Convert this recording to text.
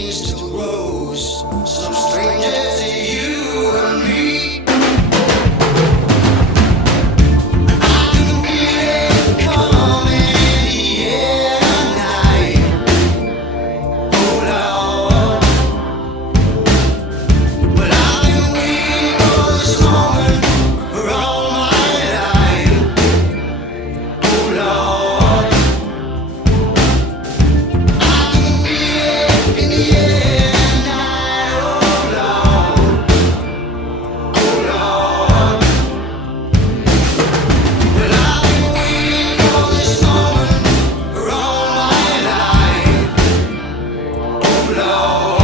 changed to rose, some stranger to you and me. I can feel it coming in the air tonight. Oh Lord, but I've been waiting for this moment for all my life. Oh Lord, I can feel it in the air tonight. Oh Lord, oh Lord, but I've been waiting for this moment for all my life. Oh Lord.